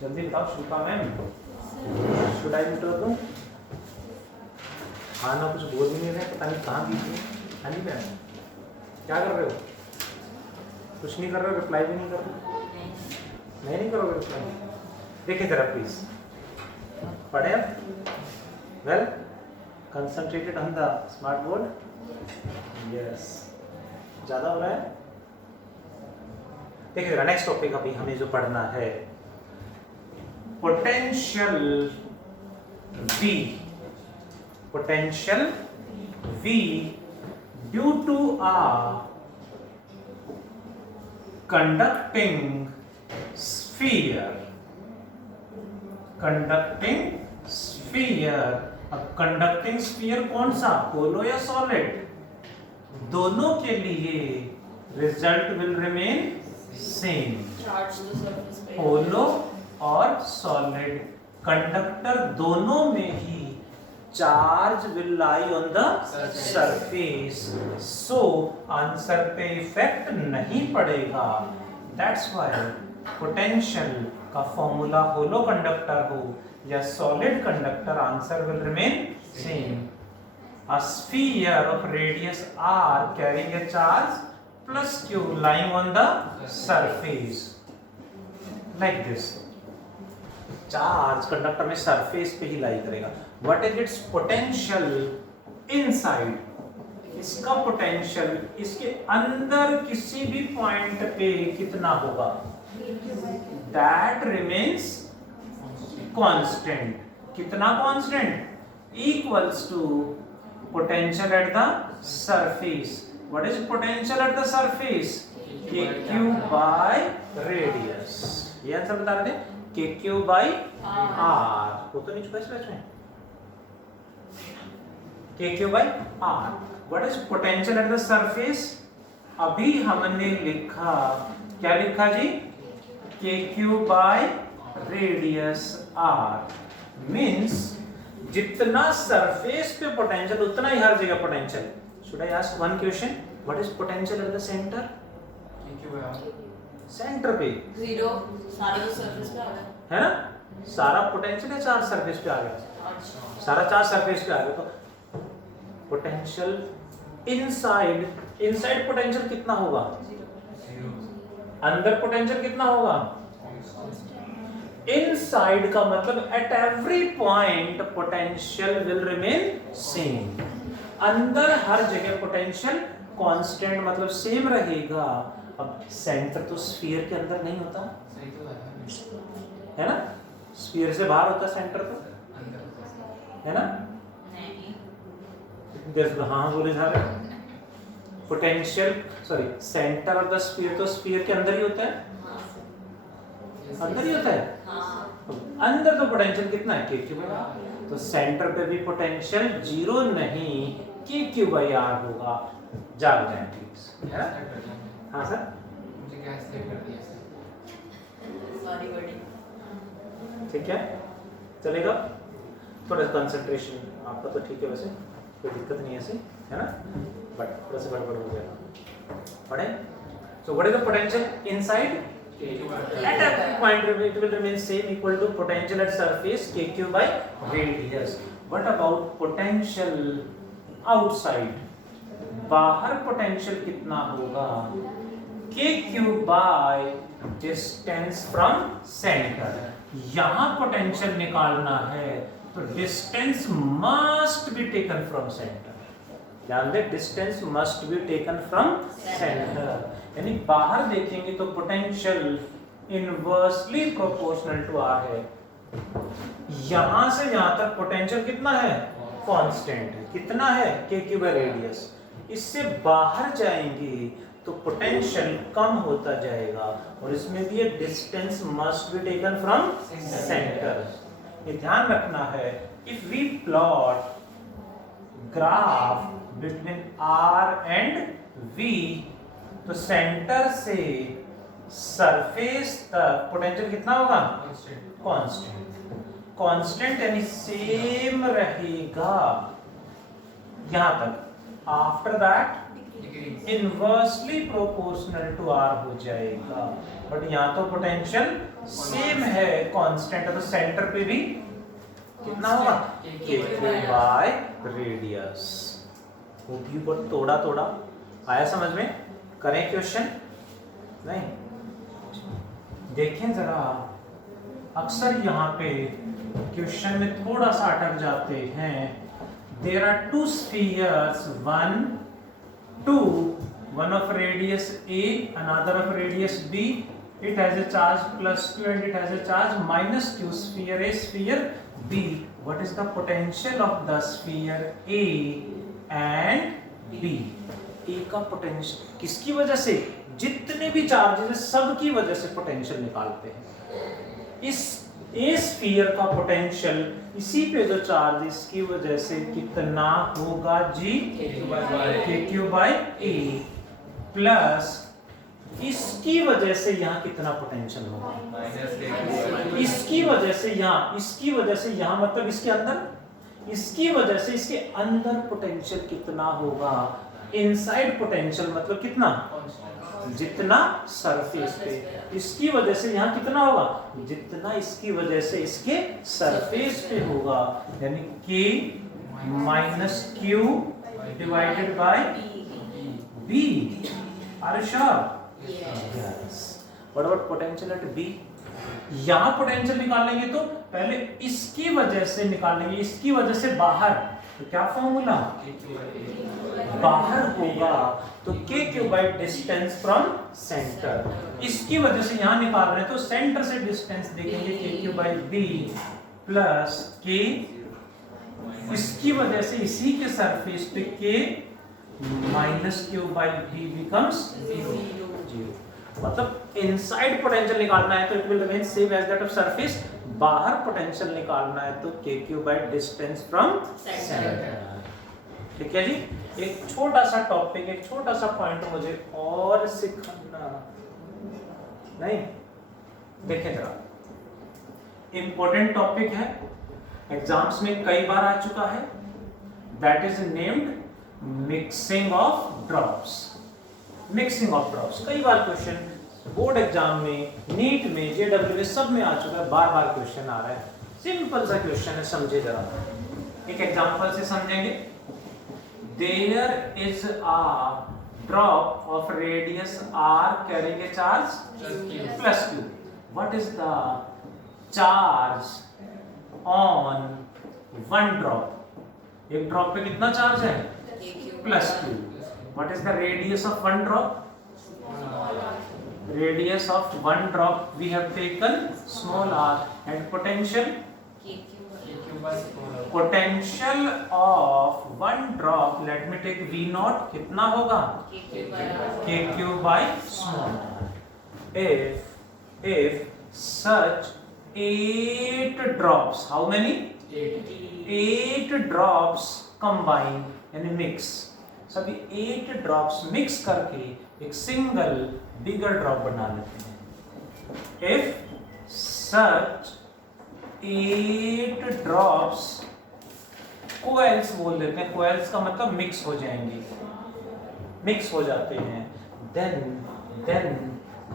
जल्दी बताओ Shilpa ma'am, should I intro दूं? हाँ ना, कुछ बोल भी नहीं रहे, पता नहीं कहाँ बीच में। हाँ जी मैम, क्या कर रहे हो? कुछ नहीं कर रहे हो, रिप्लाई भी नहीं कर रहे? नहीं करोगे रिप्लाई? देखिए जरा प्लीज, पढ़े आप? Well concentrated on the smart board. Yes, ज़्यादा हो रहा है? देखिए जरा नेक्स्ट टॉपिक अभी हमें जो पढ़ना है, potential V, potential V due to a conducting sphere, conducting sphere। अब conducting sphere कौन सा, होलो या सॉलिड? दोनों के लिए result will remain same, hollow और सॉलिड। कंडक्टर दोनों में ही charge will lie on the surface, so answer पे इफेक्ट नहीं पड़ेगा। दैट्स व्हाई पोटेंशियल का फॉर्मूला होलो कंडक्टर हो या solid conductor, answer will remain same. A sphere of radius r carrying a charge plus q lying on the surface like this। Charge conductor में surface पे ही lie करेगा। What is its potential inside? इसका potential इसके अंदर किसी भी point पे कितना होगा? That remains constant. कितना constant? Equals to potential at the surface। what is potential at the surface? kq by radius। ये आंसर बता रहे थे, kq by r। वो तो नहीं चुका इस बैच में, kq by r। what is potential at the surface? अभी हमने लिखा, क्या लिखा जी? kq by radius r means जितना सरफेस पे पोटेंशियल उतना ही हर जगह potential. Should I ask one question, what is potential at the centre? Centre पे जीरो, सारा तो सरफेस पे आ गया है ना, सारा पोटेंशियल है चार्ज सरफेस पे आ गया, सारा चार्ज सरफेस पे आ गया। तो पोटेंशियल इनसाइड पोटेंशियल कितना होगा? अंदर पोटेंशियल कितना होगा? इनसाइड का मतलब eight every point potential will remain same. अंदर हर जगह पोटेंशियल कांस्टेंट मतलब सेम रहेगा। अब सेंटर तो स्फीयर के अंदर नहीं होता है ना, स्फीयर से बाहर होता सेंटर तो, है ना? हाँ बोले जा रहे, potential sorry centre of the sphere तो स्फीयर के अंदर ही होता है, अंदर ही होता है। अंदर तो पोटेंशियल कितना है? kq। तो सेंटर पे भी पोटेंशियल जीरो नहीं, kq by r होगा। जाग जाए प्लीज, है ना? हाँ सर, मुझे क्या एक्सप्लेन कर दिया सॉरी बड़ी, ठीक है, चलेगा। थोड़ा कंसंट्रेशन आपका तो ठीक है, वैसे कोई दिक्कत नहीं है ऐसे, है ना, बट थोड़ा सा गड़बड़ हो गया। पढ़े, so what is the potential inside? At every point it will remain same, equal to potential at surface kq by radius। What about potential outside? बाहर पोटेंशियल कितना होगा? kq by distance from center। यहाँ potential निकालना है तो distance must be taken from centre. ध्यान दे, distance must be taken from centre, यानी बाहर देखेंगे तो potential inversely proportional to r है। यहां से यहां तक पोटेंशियल कितना है? कांस्टेंट है। कितना है? kq by radius. इससे बाहर जाएंगे तो पोटेंशियल कम होता जाएगा, और इसमें भी ये distance must be taken from centre. ये ध्यान रखना है। If we plot graph between r and v, तो सेंटर से सरफेस तक पोटेंशियल कितना होगा? कांस्टेंट। कांस्टेंट यानी सेम रहेगा यहां तक। After that Decrease. Inversely proportional to r हो जाएगा, बट यहाँ तो पोटेंशियल सेम है, कांस्टेंट है, तो सेंटर पे भी कितना होगा KQ by radius. Hope you got थोड़ा थोड़ा आया समझ में। करें क्वेश्चन नहीं, देखें जरा, अक्सर यहाँ पे क्वेश्चन में थोड़ा सा अटक जाते हैं। There are two spheres, one of radius a, another of radius b. It has a charge plus q and it has a charge minus q. Sphere a, sphere b. What is the potential of the sphere a and b? A का potential किसकी वजह से, जितने भी charges है सब की वजह से पोटेंशियल निकालते हैं। इस ए स्फीयर का पोटेंशियल इसी पे जो चार्ज इसकी वजह से कितना होगा जी, KQ बाय ए, प्लस इसकी वजह से यहाँ कितना पोटेंशियल होगा, इसकी वजह से यहाँ, इसकी वजह से यहाँ, मतलब इसके अंदर, इसकी वजह से इसके अंदर पोटेंशियल कितना होगा, इनसाइड पोटेंशियल मतलब कितना, जितना सरफेस पे, इसकी वजह से यहाँ कितना होगा, जितना इसकी वजह से इसके सरफेस पे होगा, यानी K minus Q divided by B। Are you sure? Yes. What about potential at B? यहाँ पोटेंशियल निकालेंगे तो पहले इसकी वजह से निकालेंगे, इसकी वजह से बाहर, तो क्या फॉर्मूला, बाहर होगा तो KQ by distance from centre. इसकी वजह से यहाँ निकाल रहे हैं तो सेंटर से डिस्टेंस देखेंगे KQ by B plus K, इसकी वजह से इसी के सरफेस पे K minus Q by B becomes 0। मतलब इनसाइड पोटेंशियल निकालना है तो it will remain same as that of surface, बाहर पोटेंशियल निकालना है तो KQ by distance from centre. ठीक है जी। एक छोटा सा टॉपिक, एक छोटा सा पॉइंट मुझे और सिखाना नहीं, देखें जरा, इंपॉर्टेंट टॉपिक है, एग्जाम्स में कई बार आ चुका है, that is named mixing of drops. Mixing of drops कई बार क्वेश्चन बोर्ड एग्जाम में, नीट में, जेडब्ल्यू में, सब में आ चुका है, बार बार क्वेश्चन आ रहा है। सिंपल सा क्वेश्चन है, समझे जरा, एक एग्जांपल से समझेंगे। There is a drop of radius r carrying a charge plus q. What is the charge on one drop? एक ड्रॉप पे कितना चार्ज है, plus q. What is the radius of one drop? Radius of one drop we have taken small r, and potential, potential of one drop, let me take v naught, कितना होगा, KQ by small r. If such 8 drops, how many, 8 drops combine यानी mix, सभी 8 drops mix करके एक single बिगर drop बना लेते हैं। If such 8 drops, कोएल्स बोल देते हैं, कोएल्स का मतलब मिक्स हो जाएंगे, मिक्स हो जाते हैं,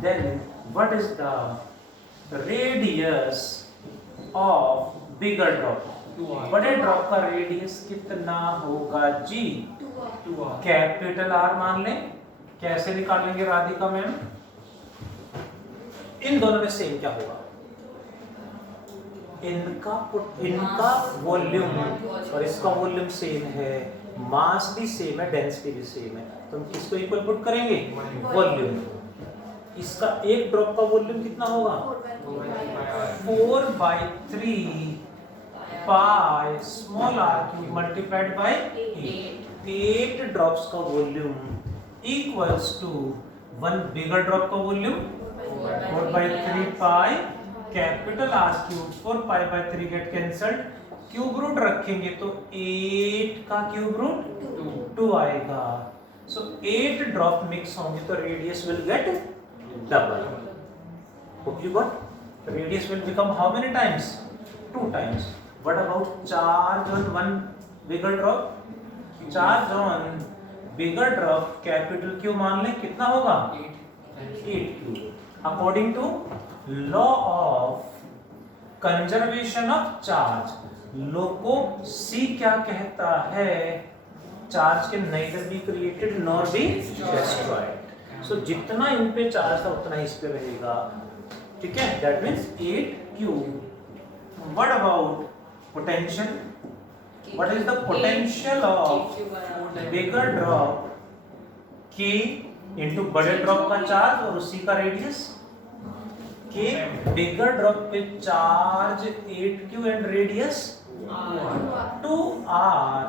then what is the radius of bigger drop? बड़े ड्रॉप का रेडियस कितना होगा जी, कैपिटल आर मान लें। कैसे निकालेंगे राधिका मैम, इन दोनों में सेम क्या होगा, इनका वॉल्यूम और इसका वॉल्यूम सेम है, मास भी सेम है, डेंसिटी भी सेम है, तो हम किसको इक्वल पुट करेंगे, वॉल्यूम। इसका एक ड्रॉप का वॉल्यूम कितना होगा, 4/3 pi small r cube multiplied by 8 drops का volume equals to 1 bigger drop का volume 4/3 pi capital R cube, 4π/3 get cancelled, cube root रखेंगे तो 8 का क्यूब रूट 2 आएगा। सो 8 ड्रॉप मिक्स होंगे तो radius will get double. Hope you got, radius will become how many times, 2 times. What about charge on one bigger drop? Charge on bigger drop capital Q मान लें, कितना होगा 8Q। According to law of conservation of charge, law को see क्या कहता है, charge के neither be created nor be destroyed। सो जितना इन पे चार्ज था उतना इस पे रहेगा, ठीक है, that means 8Q। What about potential, what is the potential of bigger drop K into बड़े ड्रॉप का चार्ज और उसी का रेडियस K, बिगर ड्रॉप पे charge 8Q and radius 2R,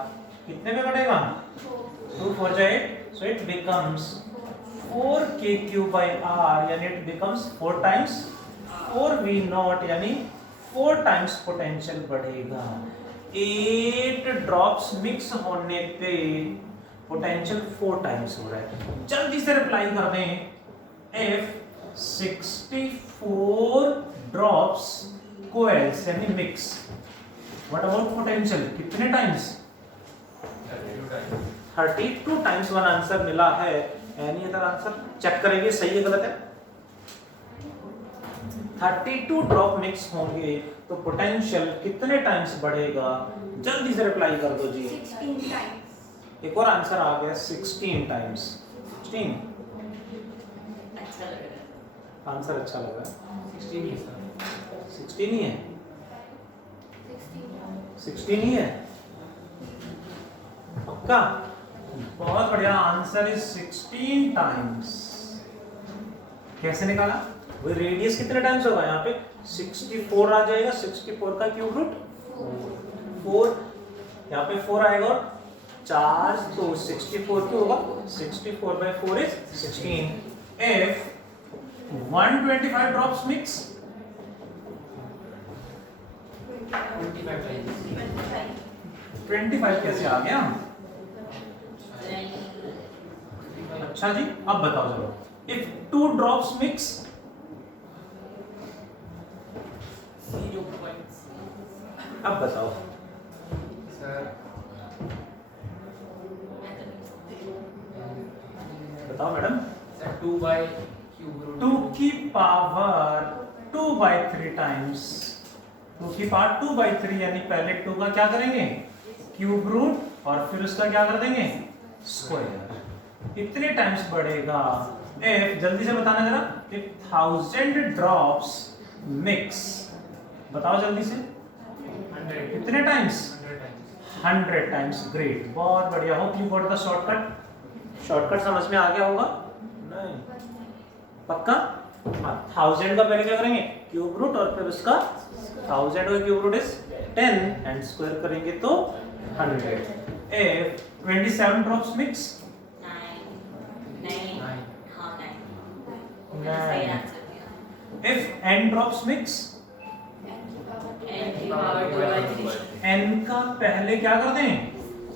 कितने पे कटेगा 2 4 8, so it becomes 4KQ by R, यानी it becomes 4 times 4V naught, यानी 4 times पोटेंशियल बढ़ेगा। 8 ड्रॉप्स मिक्स होने पे पोटेंशियल 4 टाइम्स हो रहा है। जल्दी से रिप्लाई कर दें, if 64 ड्रॉप्स कोएल्स यानी मिक्स, व्हाट अबाउट पोटेंशियल, कितने टाइम्स 32 टाइम्स। वन आंसर मिला है, एनी अदर आंसर चेक करेंगे सही है गलत है। 32 ड्रॉप मिक्स होंगे तो पोटेंशियल कितने टाइम्स बढ़ेगा, जल्दी से रिप्लाई कर दो जी। 16 टाइम्स। एक और आंसर आ गया 16 टाइम्स। 16 अच्छा लग रहा है। आंसर अच्छा लगा। 16 ही है सर। 16 ही है, 16 ही है पक्का, बहुत बढ़िया। Answer is 16 times. कैसे निकाला, वो रेडियस कितने टाइम्स होगा, यहाँ पे 64 आ जाएगा, 64 का क्यूब रूट 4, यहाँ पे 4 आएगा और चार्ज तो 64 क्यों होगा, 64 by 4 is 16। if 125 drops mix, 25 times. 25 कैसे आ गया। अच्छा जी, अब बताओ चलो, if 2 drops mix, 0 points। अब बताओ सर बताओ madam. Sir 2 by cube root 2 की पावर 2 by 3 टाइम्स, 2 की पावर 2 by 3, यानी पहले 2 का क्या करेंगे क्यूब रूट और फिर उसका क्या कर देंगे स्क्वायर, कितने टाइम्स बढ़ेगा। if जल्दी से बताना जरा, if 1000 ड्रॉप्स मिक्स, बताओ जल्दी से 100 कितने टाइम्स 100 टाइम्स। 100 टाइम्स। ग्रेट, बहुत बढ़िया। Hope you got the shortcut. Shortcut समझ में आ गया होगा, नहीं पक्का। हाँ, 1000 का पहले क्या करेंगे क्यूब रूट और फिर उसका 1000 का cube root is 10 and square करेंगे तो 100। if 27 ड्रॉप्स मिक्स, 9 9 हाँ 9 Nine. सही आंसर दिया। if n drops mix, n की पावर 2 by 3 n का पहले क्या कर दें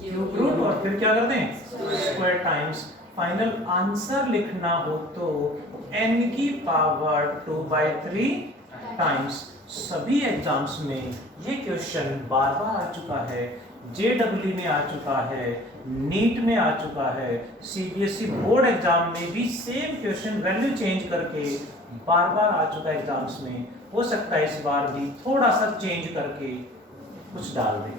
क्यूब रूट और फिर क्या कर दें स्क्वायर टाइम्स। फाइनल आंसर लिखना हो तो n की पावर 2 by 3 टाइम्स। सभी एग्जाम्स में ये क्वेश्चन बार बार आ चुका है, JEE में आ चुका है, नीट में आ चुका है, CBSE बोर्ड एग्जाम में भी सेम क्वेश्चन वैल्यू चेंज करके बार बार आ चुका है एग्जाम्स में। हो सकता है इस बार भी थोड़ा सा चेंज करके कुछ डाल दें,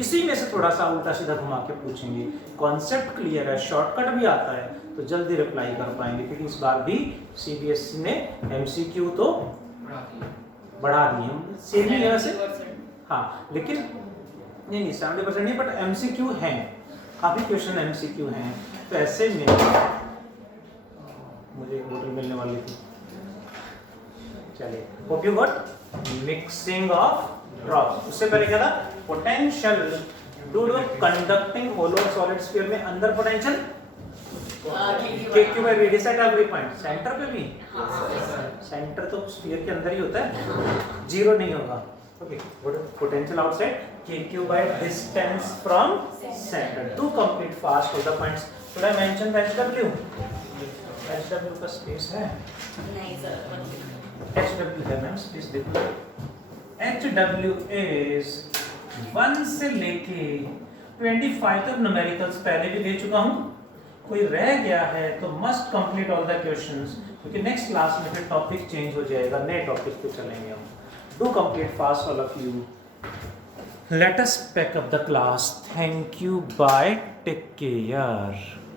इसी में से थोड़ा सा उल्टा सीधा घुमा के पूछेंगे। कॉन्सेप्ट क्लियर है, शॉर्टकट भी आता है तो जल्दी रिप्लाई कर पाएंगे, क्योंकि इस बार भी CBSE ने MCQ तो बढ़ा दिए हैं, सेम ही है वैसे। 70%। हाँ, लेकिन नहीं 70% नहीं, बट MCQ हैं, काफी क्वेश्चन MCQ हैं। तो ऐसे में मुझे एक बोतल मिलने वाली थी। चलिए, hope you got mixing of drops. उससे पहले क्या था, potential due to conducting hollow solid sphere में अंदर potential KQ by radius at every point. Centre पे भी सेंटर तो स्फीयर के अंदर ही होता है, जीरो नहीं होगा। Okay, potential outside KQ by distance from centre to complete fast of the points. Should I mention the HW? HW का स्पेस है, नहीं सर, HW है मैम, स्पेस देखो। HW इज 1 से लेके 25 तक न्यूमेरिकल्स पहले भी दे चुका हूँ। कोई रह गया है तो must complete all the questions, क्योंकि नेक्स्ट क्लास में फिर टॉपिक चेंज हो जाएगा, नए टॉपिक पे चलेंगे हम. Do complete fast all of you. Let us pack up the class. Thank you. Bye. Take care.